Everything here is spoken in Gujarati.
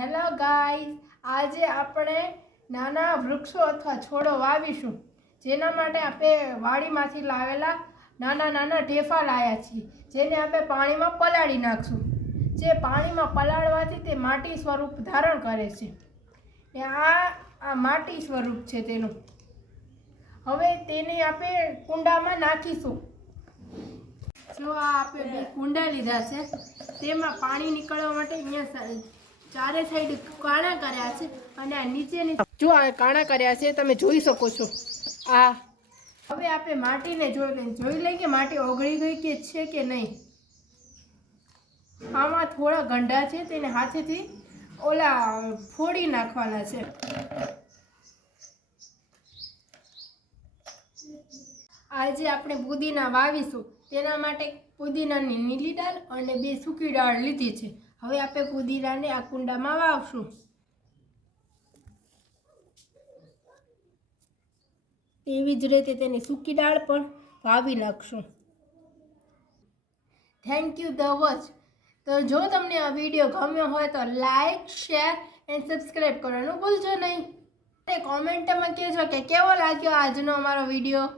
હેલો ગાઈઝ, આજે આપણે નાના વૃક્ષો અથવા છોડો વાવીશું, જેના માટે આપણે વાડીમાંથી લાવેલા નાના નાના ઢેફા લાવ્યા છીએ, જેને આપણે પાણીમાં પલાળી નાખશું. જે પાણીમાં પલાળવાથી તે માટી સ્વરૂપ ધારણ કરે છે. આ માટી સ્વરૂપ છે તેનું. હવે તેને આપણે કુંડામાં નાખીશું. જો આ આપણે બે કુંડા લીધા છે, તેમાં પાણી નીકળવા માટે અહીંયા ચારે સાઈડ કાણા કર્યા છે અને આ નીચેની જો આ કાણા કર્યા છે, તમે જોઈ શકો છો. આ હવે આપણે માટીને જોઈ લઈએ કે માટી ઓગળી ગઈ કે છે કે નહીં. આમાં થોડા ગંઢા છે, તેને હાથેથી ફોડી નાખવાના છે. આજે આપણે પુદીના વાવીશું, તેના માટે પુદીનાની નીલી દાળ અને 2 સૂકી દાળ લીધી છે. હવે આપણે પુદીનાને આ કુંડામાં વાવશું. તેવી જ રીતે તેની સૂકી દાળ પણ વાવી નાખશું. Thank you the watch. તો જો તમને આ વિડીયો ગમ્યો હોય તો લાઈક, શેર એન્ડ સબસ્ક્રાઈબ કરવાનું ભૂલજો નહીં. કોમેન્ટમાં કહેજો કે કેવો લાગ્યો આજનો અમારો વિડીયો.